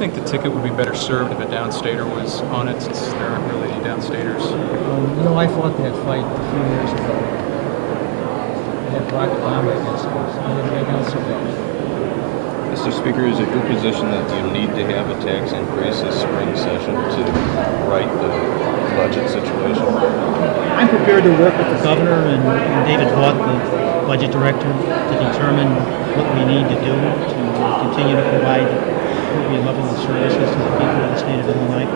think the ticket would be better served if a downstater was on it, since there aren't really any downstaters? I fought that fight a few years ago. I had Barack Obama against us. I didn't make out so well. Mr. Speaker, is it your position that you need to have a tax increase this spring session to right the budget situation? I'm prepared to work with the governor and David Vaught, the budget director, to determine what we need to do to continue to provide appropriate level of services to the people of the state of Illinois.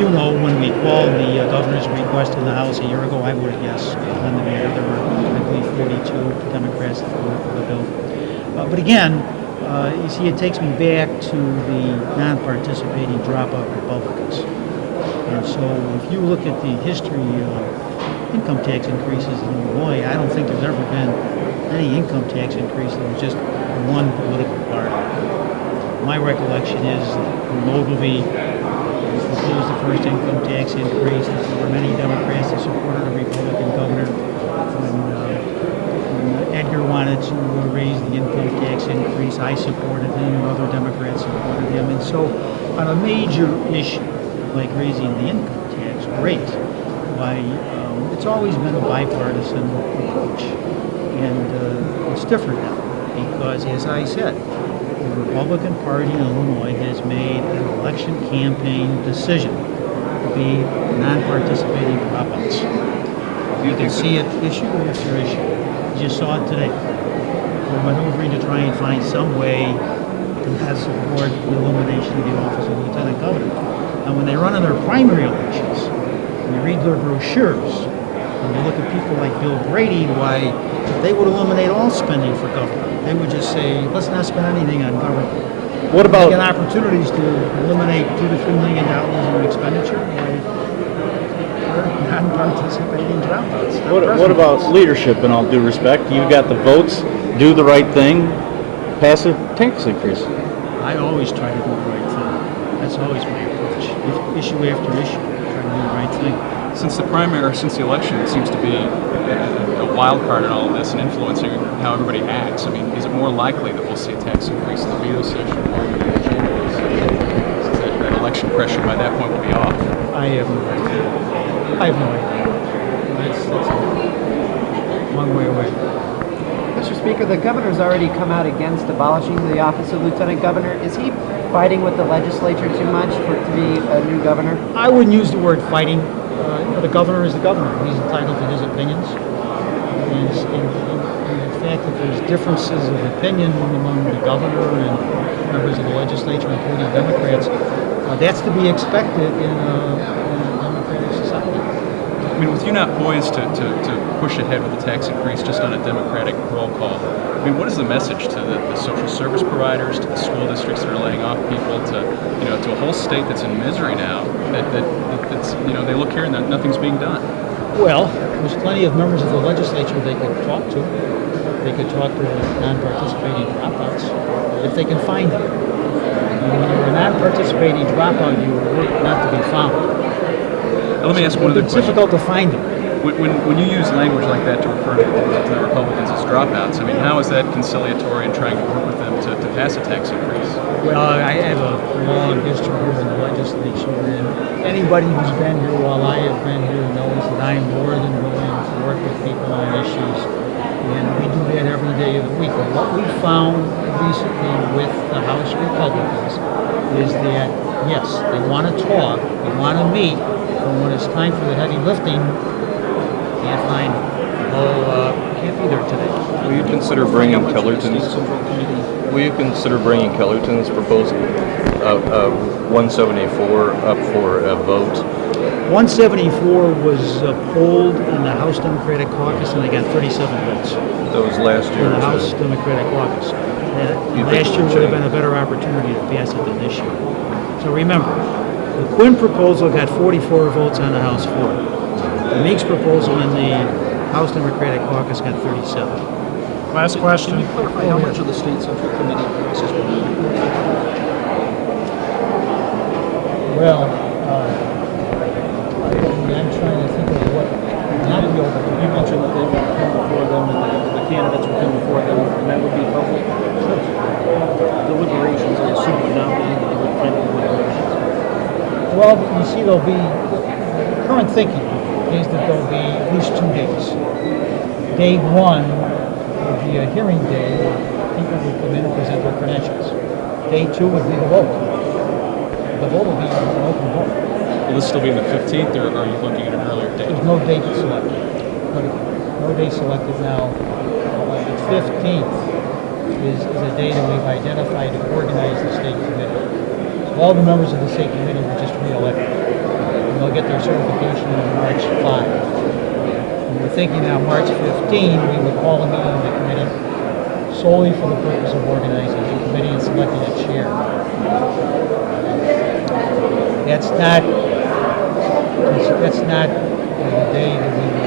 You know, when we called the governor's request in the House a year ago, I voted yes on the matter. There were, I believe, 42 Democrats that voted for the bill. But again, you see, it takes me back to the non-participating dropout Republicans. And so if you look at the history of income tax increases in Illinois, I don't think there's ever been any income tax increase that was just one political party. My recollection is when Ogilvy proposed the first income tax increase, there were many Democrats that supported a Republican governor. When Edgar wanted to raise the income tax increase, I supported him, and other Democrats supported him. And so on a major issue like raising the income tax rate, it's always been a bipartisan approach. And it's different now because, as I said, the Republican Party in Illinois has made an election campaign decision to be non-participating dropouts. You can see it issue after issue. You just saw it today. We're maneuvering to try and find some way to support the elimination of the office of lieutenant governor. And when they run in their primary elections, when you read their brochures, when you look at people like Bill Brady, why they would eliminate all spending for government. They would just say, let's not spend anything on government. What about get opportunities to eliminate $2 to $3 million in expenditure by non-participating dropouts? what about leadership? In all due respect, you got the votes, do the right thing, pass a tax increase. I always try to do the right thing. That's always my approach. Issue after issue, try to do the right thing. Since the election, it seems to be a wild card in all of this and influencing how everybody acts. I mean, is it more likely that we'll see a tax increase in the veto session or in the January session? That election pressure by that point will be off? I have no idea. I have no idea. That's a long way away. Mr. Speaker, the governor's already come out against abolishing the office of lieutenant governor. Is he fighting with the legislature too much to be a new governor? I wouldn't use the word fighting. The governor is the governor. He's entitled to his opinions. And the fact that there's differences of opinion among the governor and members of the legislature, including Democrats, that's to be expected in a democratic society. I mean, with you not poised to push ahead with the tax increase just on a Democratic roll call, I mean, what is the message to the social service providers, to the school districts that are laying off people, to a whole state that's in misery now, that's they look here and nothing's being done? Well, there's plenty of members of the legislature they could talk to. They could talk to the non-participating dropouts if they can find them. When you're a non-participating dropout, you work not to be found. Now, let me ask one other question. It's difficult to find them. When you use language like that to refer to the Republicans as dropouts, I mean, how is that conciliatory in trying to work with them to pass a tax increase? Well, I have a long history here in the legislature, and anybody who's been here while I have been here knows that I am more than willing to work with people on issues, and we do that every day of the week. But what we found recently with the House Republicans is that, yes, they want to talk, they want to meet, but when it's time for the heavy lifting, can't find them. Can't be there today. Will you consider bringing Kellerton's proposal 174 up for a vote? 174 was polled in the House Democratic Caucus, and they got 37 votes. That was last year. In the House Democratic Caucus. Last year would have been a better opportunity to pass it than this year. So remember, the Quinn proposal got 44 votes on the House floor. The Meeks proposal in the House Democratic Caucus got 37. Last question. Can you clarify how much of the state central committee passes will be? Well, I'm trying to think of what not be open. You mentioned that they would come before them and the candidates would come before them, and that would be public. Deliberations, I assume, would not be. They would kind of Well, you see, there'll be, current thinking is that there'll be at least 2 days. Day one would be a hearing day where people would come in and present their credentials. Day two would be the vote. The vote will be an open vote. Will this still be on the 15th, or are you looking at an earlier date? There's no date selected. No date selected now. The 15th is a day that we've identified to organize the state committee. So all the members of the state committee were just re-elected. And they'll get their certification on March 5. And we're thinking now March 15, we would call a meeting of the committee solely for the purpose of organizing the committee and selecting a chair. That's not the day that we would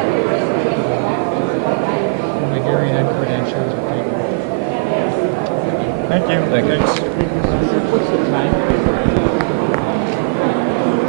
do a hearing on credentials or paperwork. Thank you. Thanks.